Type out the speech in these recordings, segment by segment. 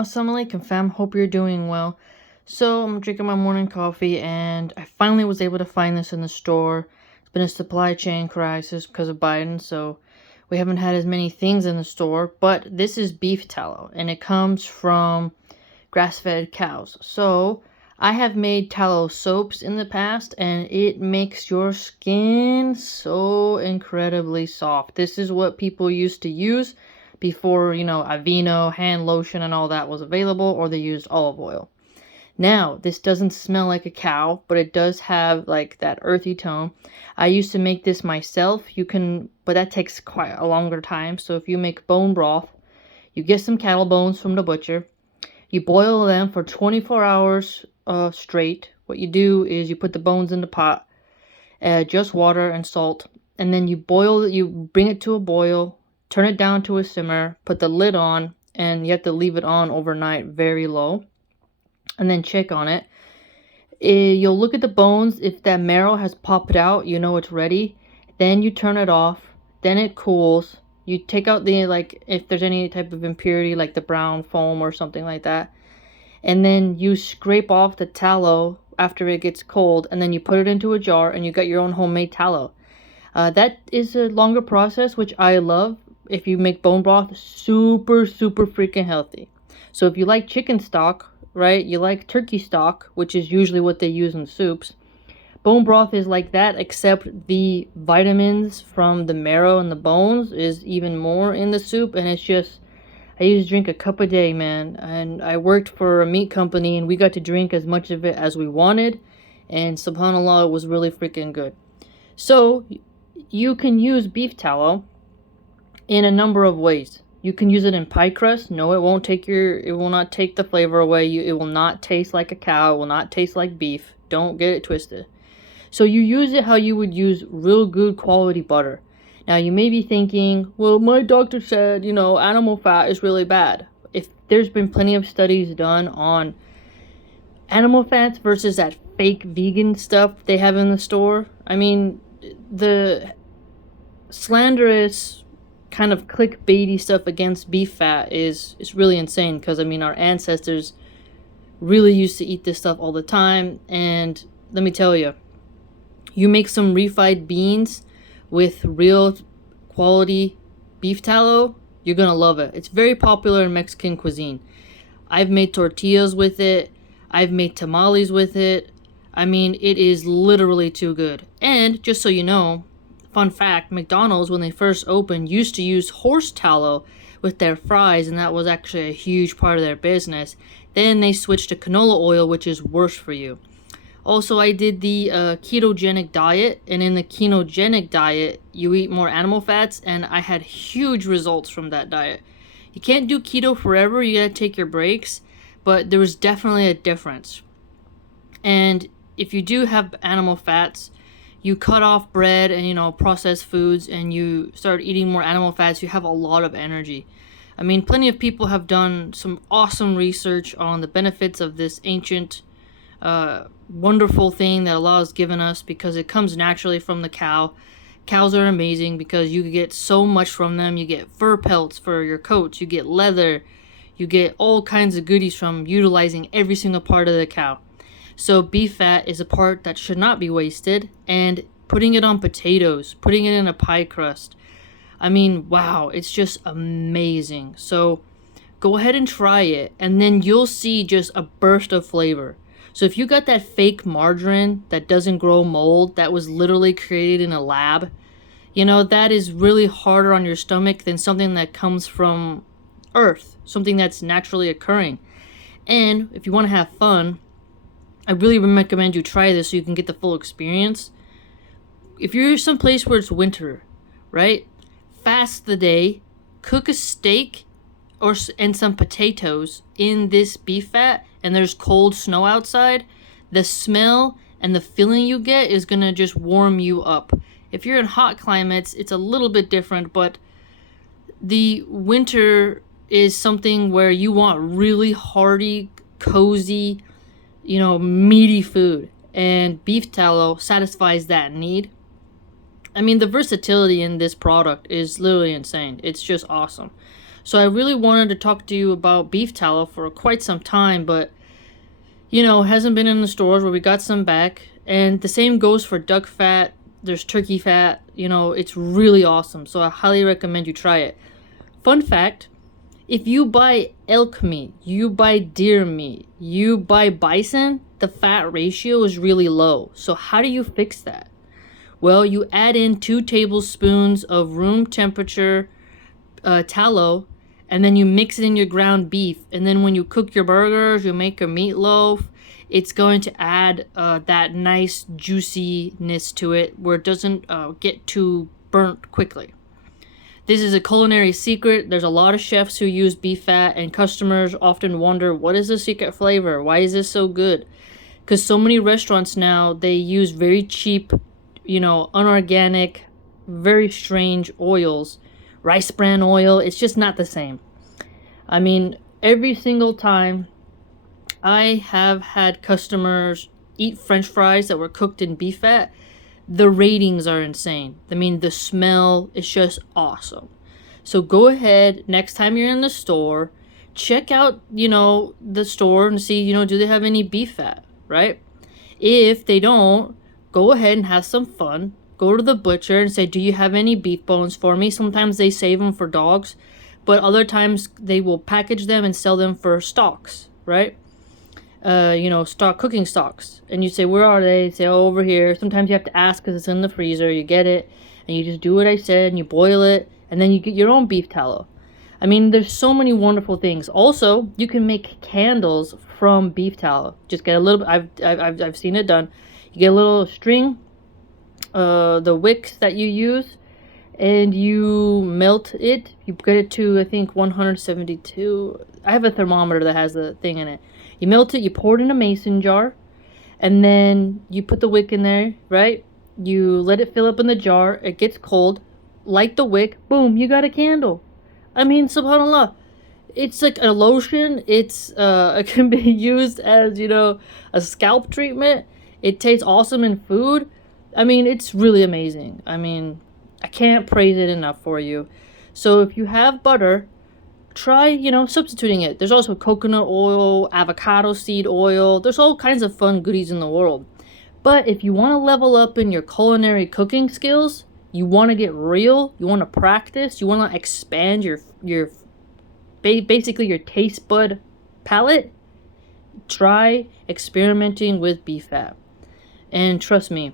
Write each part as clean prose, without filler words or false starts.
Assalamualaikum fam, hope you're doing well. So I'm drinking my morning coffee and I finally was able to find this in the store. It's been a supply chain crisis because of Biden, so we haven't had as many things in the store, but this is beef tallow and it comes from grass-fed cows. So I have made tallow soaps in the past and it makes your skin so incredibly soft. This is what people used to use before, Aveeno, hand lotion, and all that was available, or they used olive oil. Now, this doesn't smell like a cow, but it does have like that earthy tone. I used to make this myself. But that takes quite a longer time. So if you make bone broth, you get some cattle bones from the butcher. You boil them for 24 hours straight. What you do is you put the bones in the pot, just water and salt, and then you bring it to a boil, turn it down to a simmer, put the lid on, and you have to leave it on overnight very low, and then check on it. You'll look at the bones. If that marrow has popped out, you know it's ready. Then you turn it off. Then it cools. You take out if there's any type of impurity, like the brown foam or something like that. And then you scrape off the tallow after it gets cold, and then you put it into a jar, and you got your own homemade tallow. That is a longer process, which I love. If you make bone broth, super, super freaking healthy. So if you like chicken stock, right, you like turkey stock, which is usually what they use in soups, bone broth is like that, except the vitamins from the marrow and the bones is even more in the soup, and it's just, I used to drink a cup a day, man. And I worked for a meat company, and we got to drink as much of it as we wanted, and subhanAllah, it was really freaking good. So you can use beef tallow in a number of ways. You can use it in pie crust. No, it will not take the flavor away. It will not taste like a cow. It will not taste like beef. Don't get it twisted. So you use it how you would use real good quality butter. Now you may be thinking, well, my doctor said, animal fat is really bad. If there's been plenty of studies done on animal fats versus that fake vegan stuff they have in the store. I mean, the slanderous kind of clickbaity stuff against beef fat is really insane, because our ancestors really used to eat this stuff all the time. And let me tell you, you make some refried beans with real quality beef tallow, you're gonna love it. It's very popular in Mexican cuisine. I've made tortillas with it. I've made tamales with it. It is literally too good. And just so you know, fun fact, McDonald's, when they first opened, used to use horse tallow with their fries, and that was actually a huge part of their business. Then they switched to canola oil, which is worse for you. Also, I did the ketogenic diet, and in the ketogenic diet, you eat more animal fats, and I had huge results from that diet. You can't do keto forever, you gotta take your breaks, but there was definitely a difference. And if you do have animal fats, you cut off bread and processed foods, and you start eating more animal fats, you have a lot of energy. Plenty of people have done some awesome research on the benefits of this ancient wonderful thing that Allah has given us, because it comes naturally from the cow. Cows are amazing because you get so much from them. You get fur pelts for your coats, you get leather, you get all kinds of goodies from utilizing every single part of the cow. So beef fat is a part that should not be wasted, and putting it on potatoes, putting it in a pie crust, wow, it's just amazing. So go ahead and try it, and then you'll see just a burst of flavor. So if you got that fake margarine that doesn't grow mold, that was literally created in a lab, that is really harder on your stomach than something that comes from earth, something that's naturally occurring. And if you want to have fun, I really recommend you try this so you can get the full experience. If you're someplace where it's winter, right? Fast the day, cook a steak and some potatoes in this beef fat, and there's cold snow outside. The smell and the feeling you get is gonna just warm you up. If you're in hot climates, it's a little bit different, but the winter is something where you want really hearty, cozy, meaty food, and beef tallow satisfies that need. The versatility in this product is literally insane. It's just awesome. So I really wanted to talk to you about beef tallow for quite some time, but hasn't been in the stores where we got some back. And the same goes for duck fat. There's turkey fat. It's really awesome. So I highly recommend you try it. Fun fact, if you buy elk meat, you buy deer meat, you buy bison, the fat ratio is really low. So how do you fix that? Well, you add in 2 tablespoons of room temperature tallow, and then you mix it in your ground beef. And then when you cook your burgers, you make your meatloaf, it's going to add that nice juiciness to it where it doesn't get too burnt quickly. This is a culinary secret. There's a lot of chefs who use beef fat, and customers often wonder, what is the secret flavor? Why is this so good? Because so many restaurants now, they use very cheap, unorganic, very strange oils. Rice bran oil, it's just not the same. I mean, every single time I have had customers eat French fries that were cooked in beef fat, the ratings are insane. I mean, the smell is just awesome. So go ahead, next time you're in the store, check out, the store and see, do they have any beef fat, right? If they don't, go ahead and have some fun. Go to the butcher and say, do you have any beef bones for me? Sometimes they save them for dogs, but other times they will package them and sell them for stocks, right? Cooking stocks. And you say, where are they? They say, oh, over here. Sometimes you have to ask because it's in the freezer. You get it, and you just do what I said, and you boil it, and then you get your own beef tallow. I mean, there's so many wonderful things. Also, you can make candles from beef tallow. Just get a little. I've seen it done. You get a little string, the wicks that you use, and you melt it. You get it to, I think, 172. I have a thermometer that has the thing in it. You melt it, you pour it in a mason jar, and then you put the wick in there, right? You let it fill up in the jar. It gets cold. Light the wick. Boom, you got a candle. I mean, subhanAllah. It's like a lotion. It can be used as, a scalp treatment. It tastes awesome in food. I mean, it's really amazing. I mean, I can't praise it enough for you. So if you have butter, try, substituting it. There's also coconut oil, avocado seed oil. There's all kinds of fun goodies in the world. But if you want to level up in your culinary cooking skills, you want to get real, you want to practice, you want to expand your basically your taste bud palette, try experimenting with beef fat. And trust me,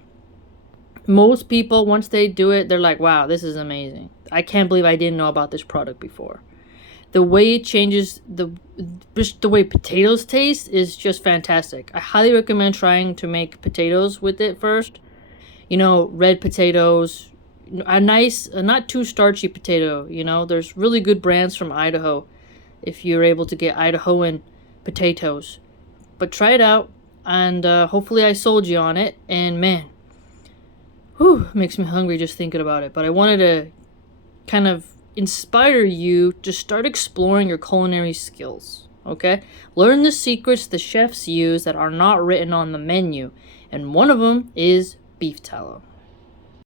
most people, once they do it, they're like, wow, this is amazing. I can't believe I didn't know about this product before. The way it changes the way potatoes taste is just fantastic. I highly recommend trying to make potatoes with it first. Red potatoes, a nice, not too starchy potato. There's really good brands from Idaho if you're able to get Idahoan potatoes. But try it out, and hopefully I sold you on it. And man, makes me hungry just thinking about it. But I wanted to kind of inspire you to start exploring your culinary skills, okay? Learn the secrets the chefs use that are not written on the menu, and one of them is beef tallow.